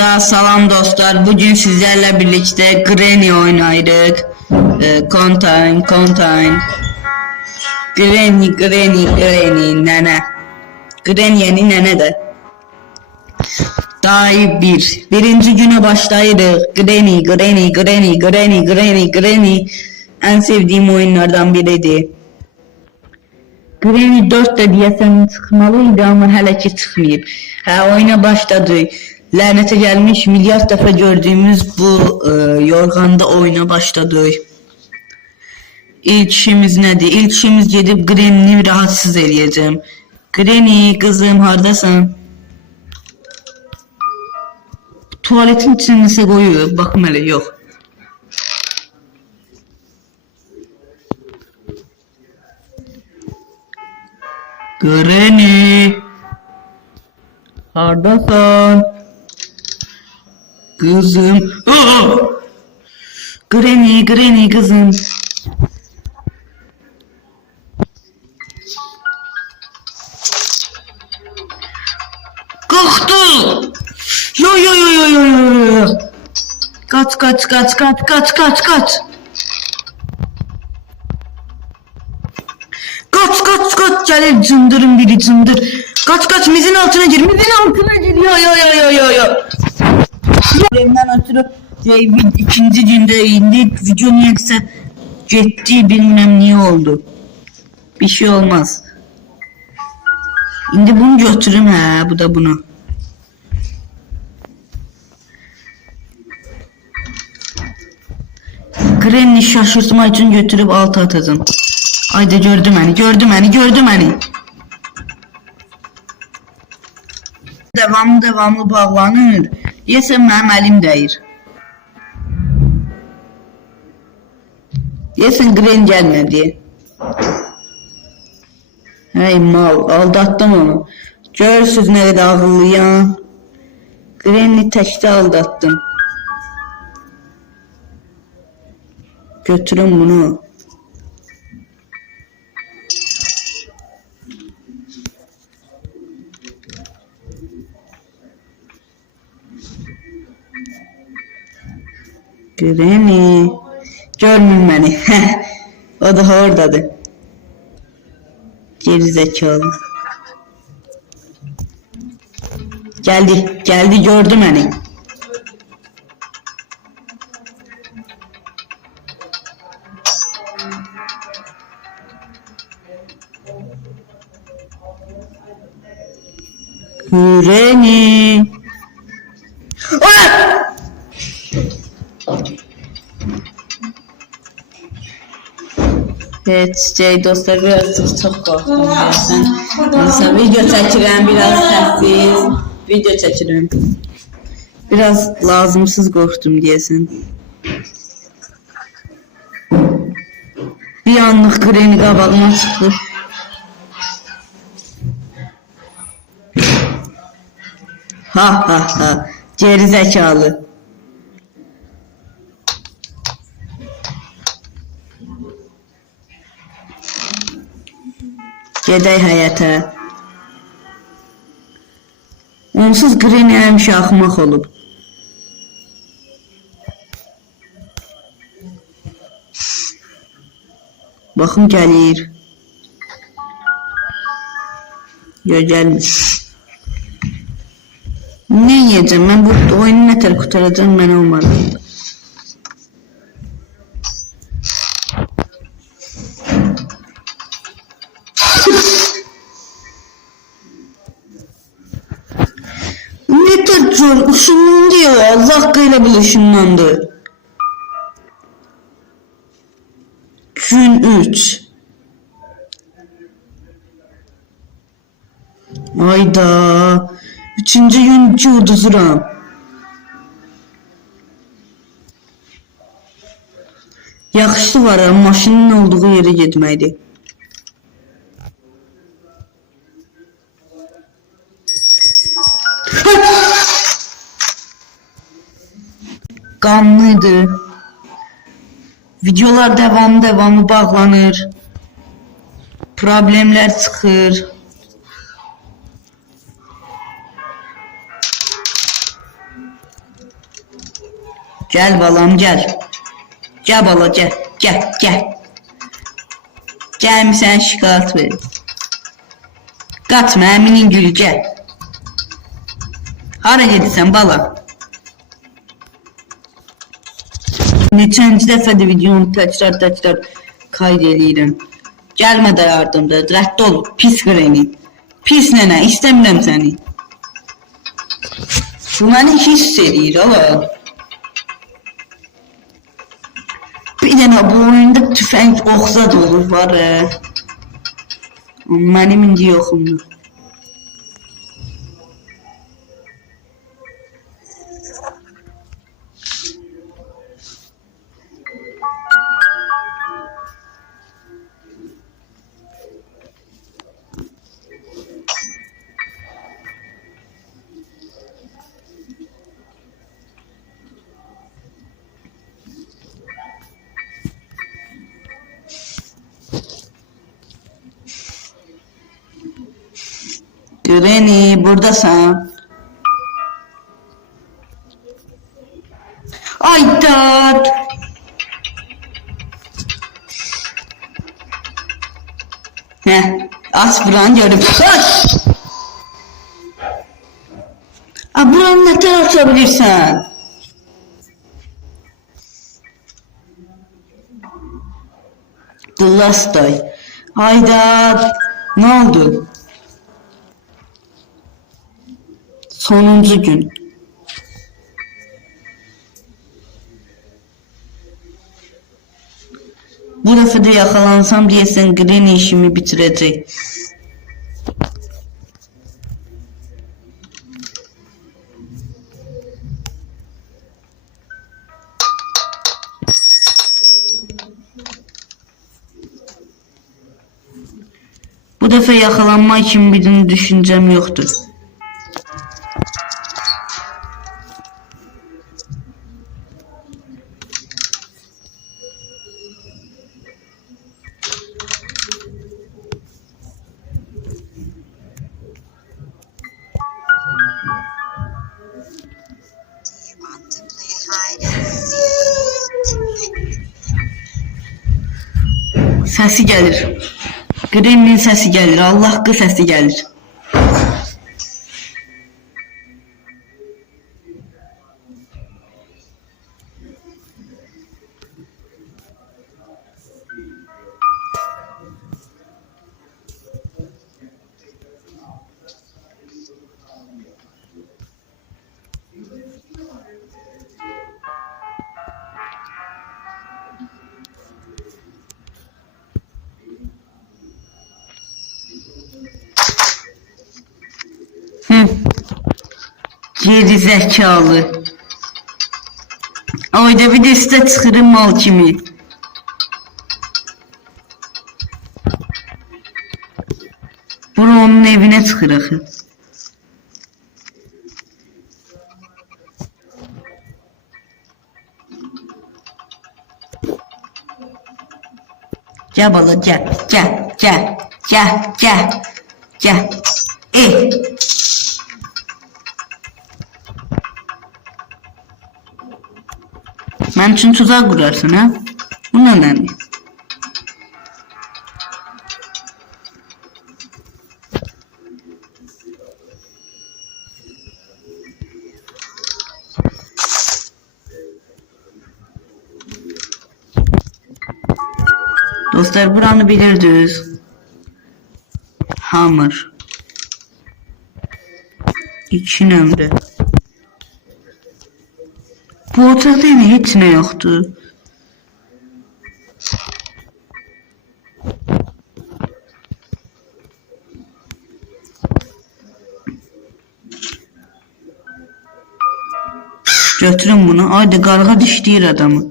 Hamınıza salam dostlar. Bugün sizlerle birlikte Granny oynayırıq. Contain. Granny nene. Granny'nin nene de. Day 1. Birinci güne başlayırıq. Granny. En sevdiğim oyunlardan biridir. Granny 4 de deyəsən çıxmalıydı ama hələ ki çıxmayıb. Oyuna başladı. Lənətə gəlmiş milyard dəfə gördüğümüz bu yorğanda oyuna başladı. İlk işimiz nədir? İlk işimiz gedib Granny'ni rahatsız eləyəcəm. Granny kızım hardasan? Tuvaletin içine nəsə qoyuyor. Baxım hələ yox. Granny hardasan? Kızım. Granny kızım. Kalktı. Yo. Kaç. Kaç. Gelir cındırın biri cındır. Kaç mizin altına gir. Yo. Elimden ötürü ikinci günde indi. Video niyeyse gitti, bilmem niye oldu. Bir şey olmaz. Şimdi bunu götürüm bu da bunu. Granny şaşırtma için götürüp alta atacağım. Haydi gördüm beni. Devamlı bağlanır. Deyəsən mənim əlim dəyir. Deyəsən Granny gəlmədi. Hey mal, aldattım onu. Görürsünüz ne kadar ağıllıyam. Granny təkdə aldattım. Götürün bunu. Granny. Görmün beni. O da oradadır. Gerizekalı. Geldi gördü beni. Granny. Evet dostlar birazcık çok korktum diyorsun. Neyse video çekiyorum biraz sessiz. Video çekiyorum. Biraz lazımsız korktum diyesin. Bir anlık Granny qabağıma çıktı. Ha. Gerizekalı. Gedək həyata. Onsuz Granny həmişə axmaq olub. Baxım gəlir. Yo gəlmir. Ne yiyeceğim ben bu oyunu ne tər kurtaracağım ben olmadı. Ne tər zor ışınlandı ya, Allah hakkıyla bile ışınlandı. Gün 3. Ayda. Üçüncü gün uduzuram. Yaxşı var ya, maşının olduğu yere getməkdir. Qanlıydı. Videolar devamlı bağlanır. Problemler çıxır. Gel balam gel. Gel bala gel. Gel gel. Gelmişsən şikayet ver. Qaçma əminin gülü gel. Hara gedirsən bala? Neçənci dəfədir videonu təkrar kayd eləyirəm. Gəlmə də yardımda. Rədd ol pis qreni. Pis nənə istəmirəm səni. Bu məni hiss edir ala. Bir dənə bu oyunda tüfəng oxza da olur var. Mənim indi yoxumdur. Granny buradasın. Ay dad. Heh, az buranı görüp. Buranı ne kadar açabilirsen. The last day. Ay dad. Ne oldu? Sonuncu gün. Bu defa da yakalansam diyesen Granny işimi bitirecek. Bu defa yakalanma için bir düşüncem yoktur. Səsi gəlir. Granny'nin səsi gəlir. Allah haqqı səsi gəlir. Geri zekalı. Ayda bir de üstə çıxırım mal kimi. Bura onun evinə çıxır axı. Gel bala gel. Gel. Gel. Gel. Gel. Gel. Mən üçün tuzaq qurarsın ha? Bununla nədir? Dostlar buranı bilirdiniz. Hammer. 2 nömrə. Bu otaqda heç nə yoxdur. Götürün bunu. Ayda qarğa dişləyir adamı.